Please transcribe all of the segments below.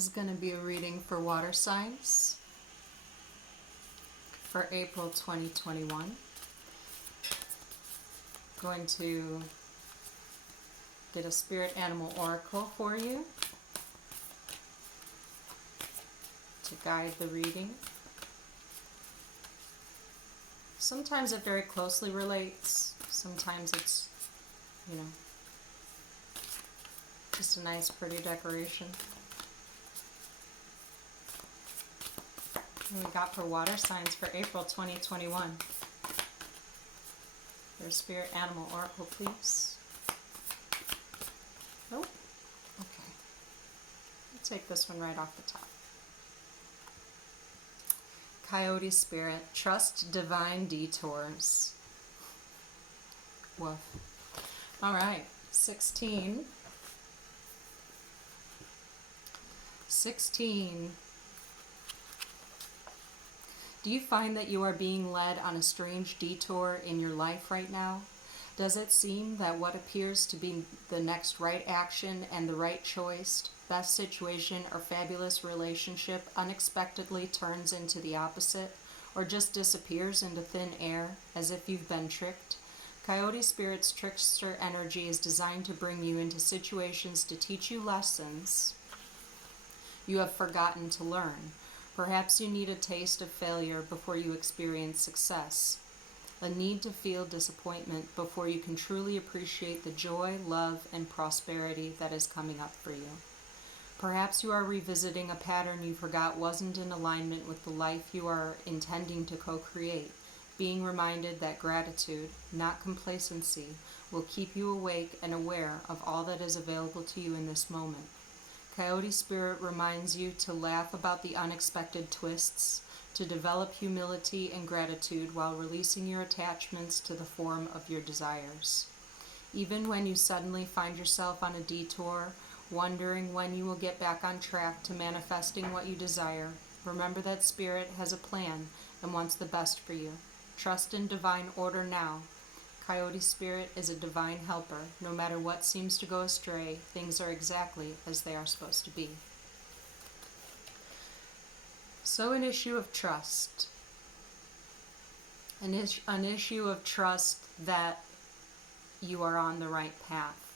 This is going to be a reading for water signs for April 2021. Going to get a spirit animal oracle for you to guide the reading. Sometimes it very closely relates, sometimes it's, just a nice pretty decoration. What we got for water signs for April 2021. Your spirit animal oracle, please. Oh, okay. I'll take this one right off the top. Coyote spirit, trust divine detours. Woof. All right, 16. 16. Do you find that you are being led on a strange detour in your life right now? Does it seem that what appears to be the next right action and the right choice, best situation, or fabulous relationship unexpectedly turns into the opposite, or just disappears into thin air, as if you've been tricked? Coyote Spirit's trickster energy is designed to bring you into situations to teach you lessons you have forgotten to learn. Perhaps you need a taste of failure before you experience success. A need to feel disappointment before you can truly appreciate the joy, love, and prosperity that is coming up for you. Perhaps you are revisiting a pattern you forgot wasn't in alignment with the life you are intending to co-create, being reminded that gratitude, not complacency, will keep you awake and aware of all that is available to you in this moment. Coyote Spirit reminds you to laugh about the unexpected twists, to develop humility and gratitude while releasing your attachments to the form of your desires. Even when you suddenly find yourself on a detour, wondering when you will get back on track to manifesting what you desire, remember that Spirit has a plan and wants the best for you. Trust in divine order now. Coyote Spirit is a divine helper. No matter what seems to go astray, things are exactly as they are supposed to be. So an issue of trust. An issue of trust that you are on the right path.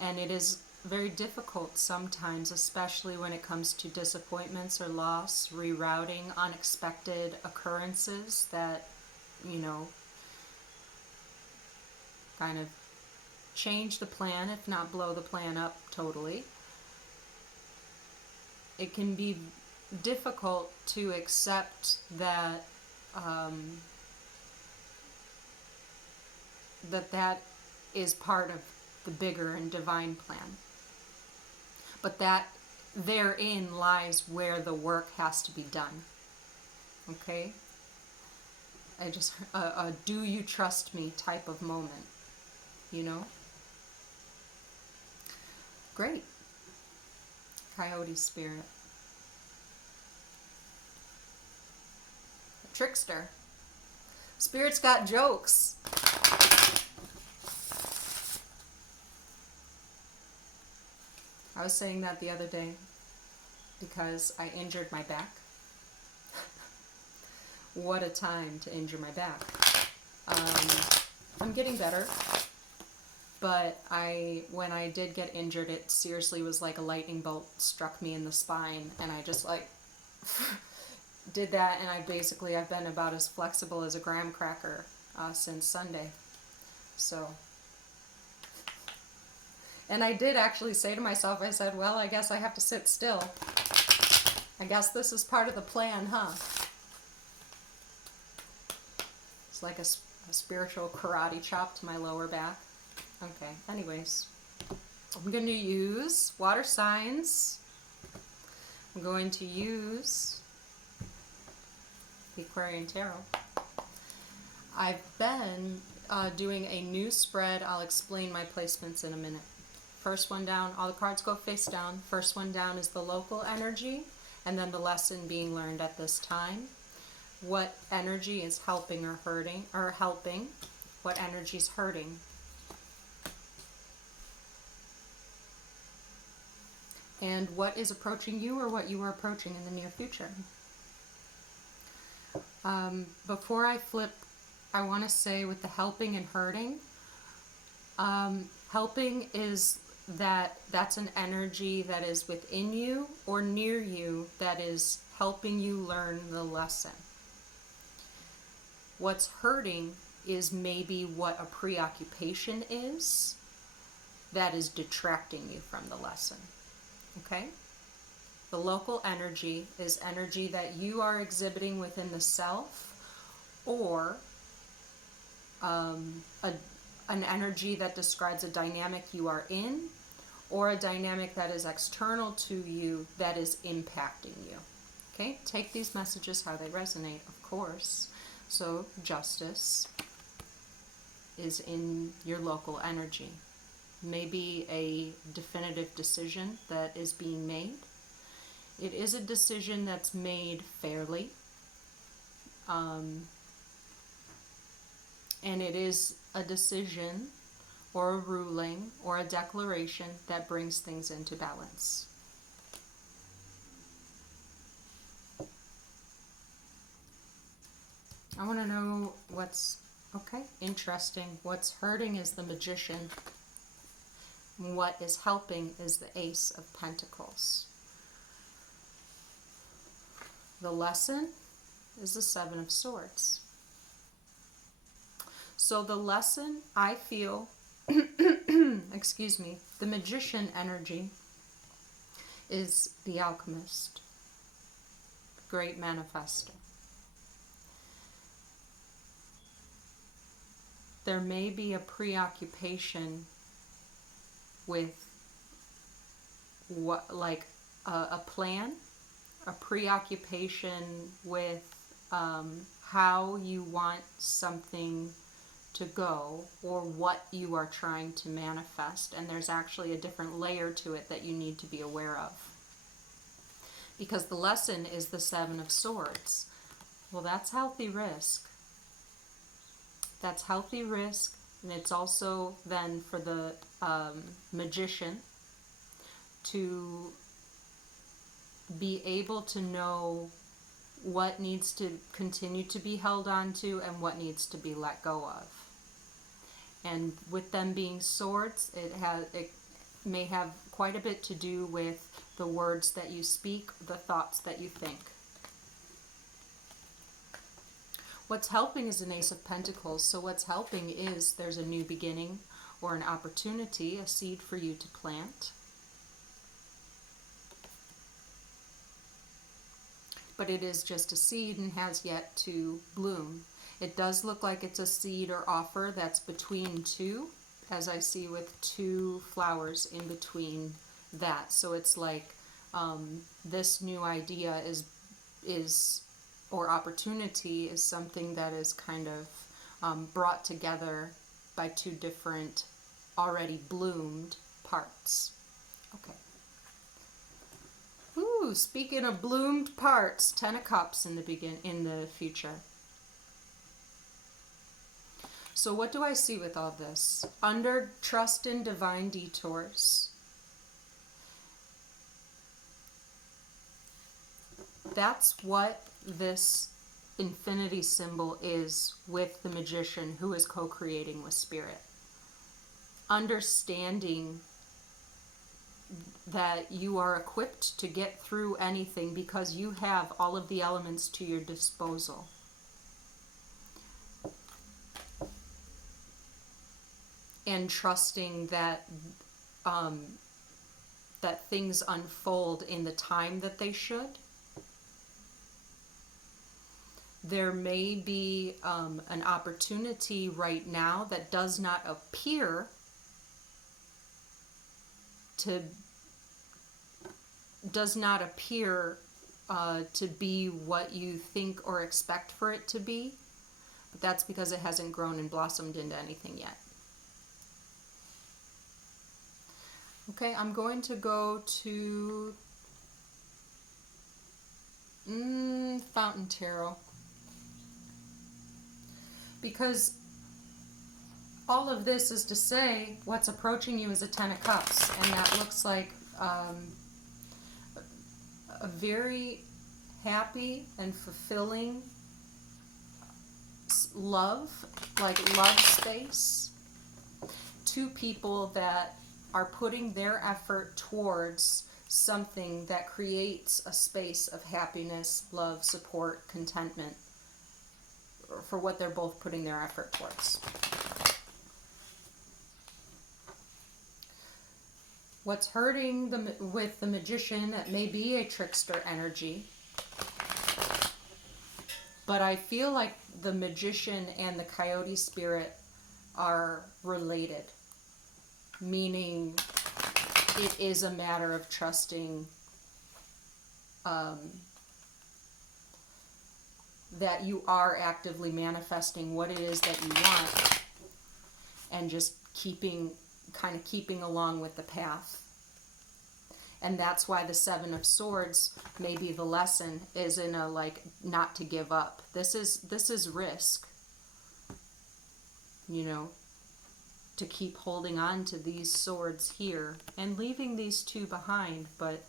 And it is very difficult sometimes, especially when it comes to disappointments or loss, rerouting unexpected occurrences that, kind of change the plan, if not blow the plan up totally. It can be difficult to accept that that is part of the bigger and divine plan. But that therein lies where the work has to be done. Okay? A do you trust me type of moment. Great. Coyote Spirit. Trickster. Spirit's got jokes. I was saying that the other day because I injured my back. What a time to injure my back. I'm getting better, but when I did get injured, it seriously was like a lightning bolt struck me in the spine, and I just did that, and I've been about as flexible as a graham cracker since Sunday. So, and I did actually say to myself, I said, well, I guess I have to sit still. I guess this is part of the plan, huh? It's like a spiritual karate chop to my lower back. Okay, anyways, I'm going to use water signs. I'm going to use the Aquarian Tarot. I've been doing a new spread. I'll explain my placements in a minute. First one down, all the cards go face down. First one down is the local energy, and then the lesson being learned at this time. What energy is helping or hurting, or helping? What energy is hurting? and what is approaching you or what you are approaching in the near future. Before I flip, I want to say with the helping and hurting, helping is that's an energy that is within you or near you that is helping you learn the lesson. What's hurting is maybe what a preoccupation is that is detracting you from the lesson. Okay? The local energy is energy that you are exhibiting within the self, or an energy that describes a dynamic you are in, or a dynamic that is external to you that is impacting you. Okay? Take these messages how they resonate, of course. So justice is in your local energy. Maybe a definitive decision that is being made. It is a decision that's made fairly. And it is a decision or a ruling or a declaration that brings things into balance. I want to know what's, okay, interesting. What's hurting is the Magician. What is helping is the Ace of Pentacles. The lesson is the Seven of Swords. So the lesson, I feel, excuse me, the Magician energy is the Alchemist, great manifester. There may be a preoccupation with what, like a plan, a preoccupation with how you want something to go or what you are trying to manifest, and there's actually a different layer to it that you need to be aware of. Because the lesson is the Seven of Swords. Well, that's healthy risk. That's healthy risk, and it's also then for the Magician to be able to know what needs to continue to be held on to and what needs to be let go of. And with them being swords, it may have quite a bit to do with the words that you speak, the thoughts that you think. What's helping is an Ace of Pentacles. So what's helping is there's a new beginning or an opportunity, a seed for you to plant. But it is just a seed and has yet to bloom. It does look like it's a seed or offer that's between two, as I see with two flowers in between that. So it's like this new idea is or opportunity is something that is kind of brought together by two different already bloomed parts. Okay. Ooh, speaking of bloomed parts, 10 of Cups in the future. So what do I see with all this? Under trust in divine detours. That's what this infinity symbol is with the Magician who is co-creating with Spirit. Understanding that you are equipped to get through anything because you have all of the elements to your disposal. And trusting that that things unfold in the time that they should. There may be an opportunity right now that does not appear to be what you think or expect for it to be, but that's because it hasn't grown and blossomed into anything yet. Okay, I'm going to go to Fountain Tarot, because all of this is to say what's approaching you is a 10 of Cups, and that looks like a very happy and fulfilling love, like love space. Two people that are putting their effort towards something that creates a space of happiness, love, support, contentment for what they're both putting their effort towards. What's hurting with the Magician, it may be a trickster energy, but I feel like the Magician and the Coyote spirit are related, meaning it is a matter of trusting that you are actively manifesting what it is that you want, and just keeping along with the path. And that's why the Seven of Swords, maybe the lesson is in a, like, not to give up. This is risk, you know, to keep holding on to these swords here and leaving these two behind. But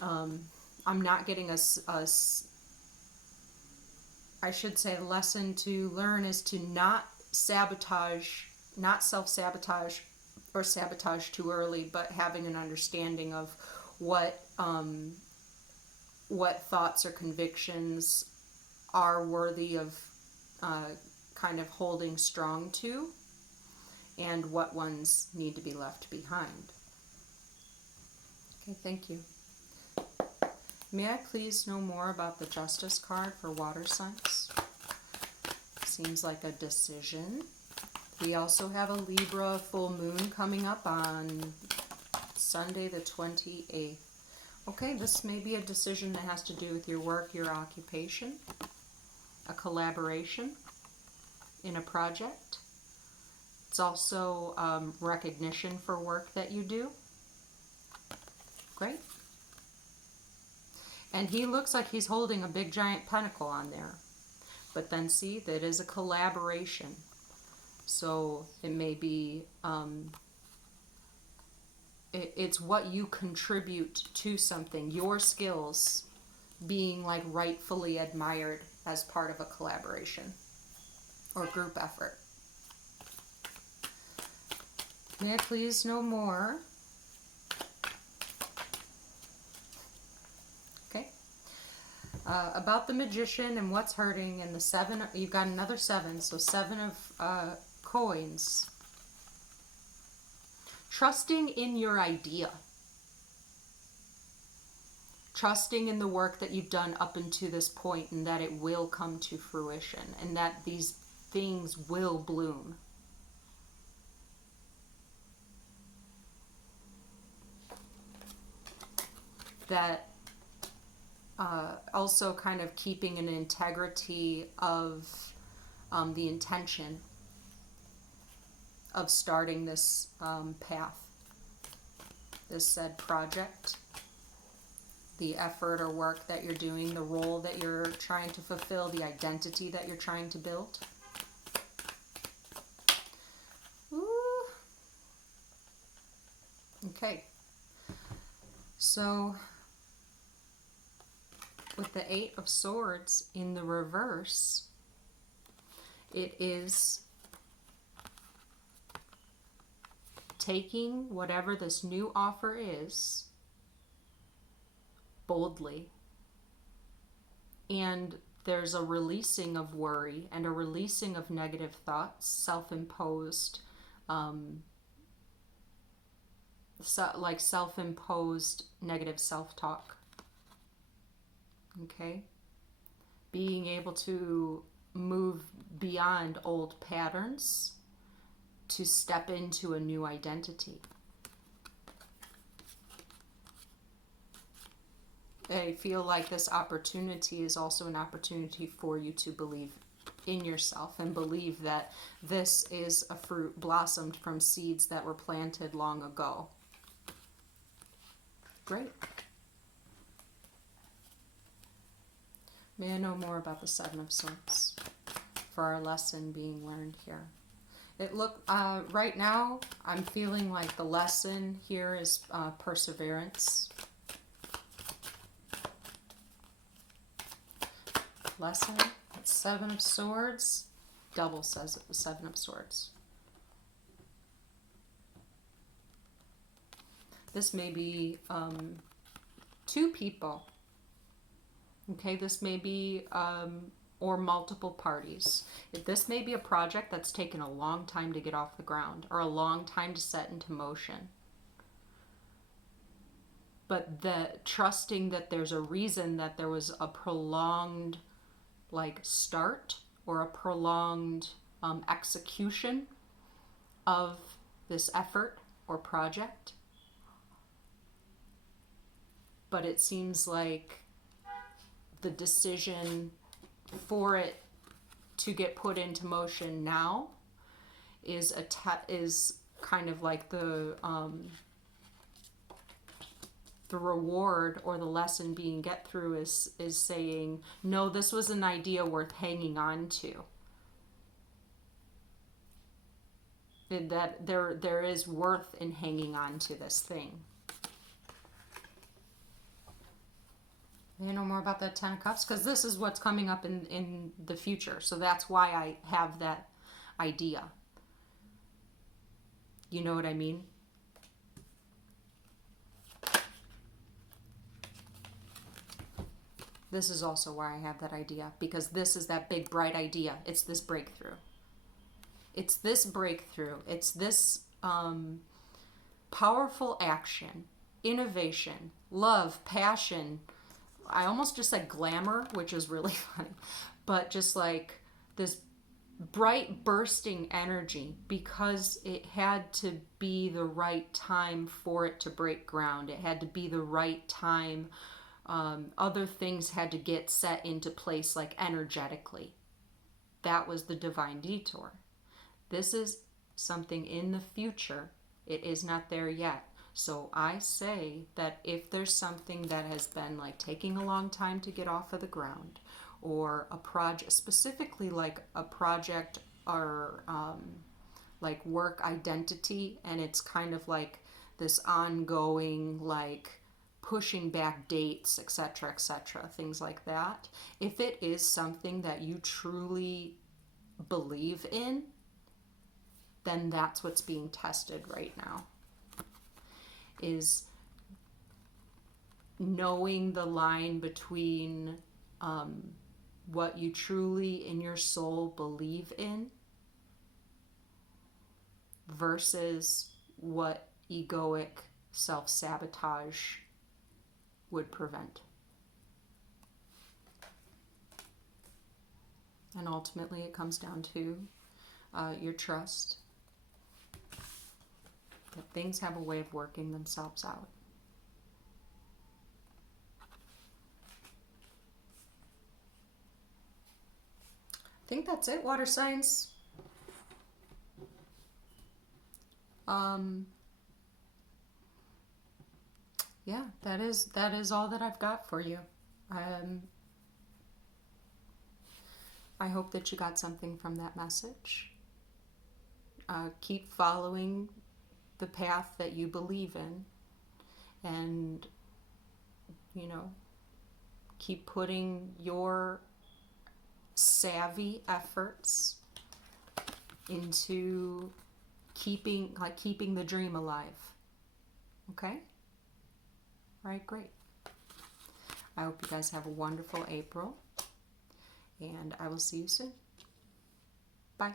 I'm not getting I should say a lesson to learn is to not self-sabotage or sabotage too early, but having an understanding of what thoughts or convictions are worthy of kind of holding strong to, and what ones need to be left behind. Okay, thank you. May I please know more about the Justice card for water signs? Seems like a decision. We also have a Libra full moon coming up on Sunday the 28th. Okay, this may be a decision that has to do with your work, your occupation, a collaboration in a project. It's also recognition for work that you do. Great. And he looks like he's holding a big giant pentacle on there. But then see, that is a collaboration. So it may be, it's what you contribute to something, your skills being like rightfully admired as part of a collaboration or group effort. May I please know more? Okay. About the Magician and what's hurting, and the seven, you've got another seven, so seven of coins. Trusting in your idea. Trusting in the work that you've done up until this point, and that it will come to fruition, and that these things will bloom. That also kind of keeping an integrity of the intention of starting this path, this said project, the effort or work that you're doing, the role that you're trying to fulfill, the identity that you're trying to build. Ooh. Okay, so with the Eight of Swords in the reverse, it is taking whatever this new offer is boldly, and there's a releasing of worry and a releasing of negative thoughts, self-imposed, like self-imposed negative self-talk. Okay, being able to move beyond old patterns to step into a new identity. I feel like this opportunity is also an opportunity for you to believe in yourself and believe that this is a fruit blossomed from seeds that were planted long ago. Great. May I know more about the Seven of Swords for our lesson being learned here? Right now, I'm feeling like the lesson here is perseverance. Lesson, that's Seven of Swords. Double says it was Seven of Swords. This may be two people. Okay, this may be, or multiple parties. This may be a project that's taken a long time to get off the ground, or a long time to set into motion. But trusting that there's a reason that there was a prolonged start or a prolonged execution of this effort or project. But it seems like the decision for it to get put into motion now is kind of like the reward or the lesson being get through is saying, no, this was an idea worth hanging on to. That there is worth in hanging on to this thing. You know more about that Ten of Cups? Because this is what's coming up in the future. So that's why I have that idea. You know what I mean? This is also why I have that idea. Because this is that big, bright idea. It's this breakthrough. It's this breakthrough. It's this powerful action, innovation, love, passion. I almost just said glamour, which is really funny. But just like this bright bursting energy, because it had to be the right time for it to break ground. It had to be the right time. Other things had to get set into place, like energetically. That was the divine detour. This is something in the future. It is not there yet. So I say that if there's something that has been like taking a long time to get off of the ground, or a project, specifically like a project or like work identity, and it's kind of like this ongoing like pushing back dates, etc., things like that. If it is something that you truly believe in, then that's what's being tested right now. Is knowing the line between what you truly in your soul believe in versus what egoic self-sabotage would prevent. And ultimately it comes down to your trust that things have a way of working themselves out. I think that's it, water signs. Yeah, that is all that I've got for you. I hope that you got something from that message. Keep following the path that you believe in, and keep putting your savvy efforts into keeping the dream alive. Okay? All right, great. I hope you guys have a wonderful April, and I will see you soon. Bye.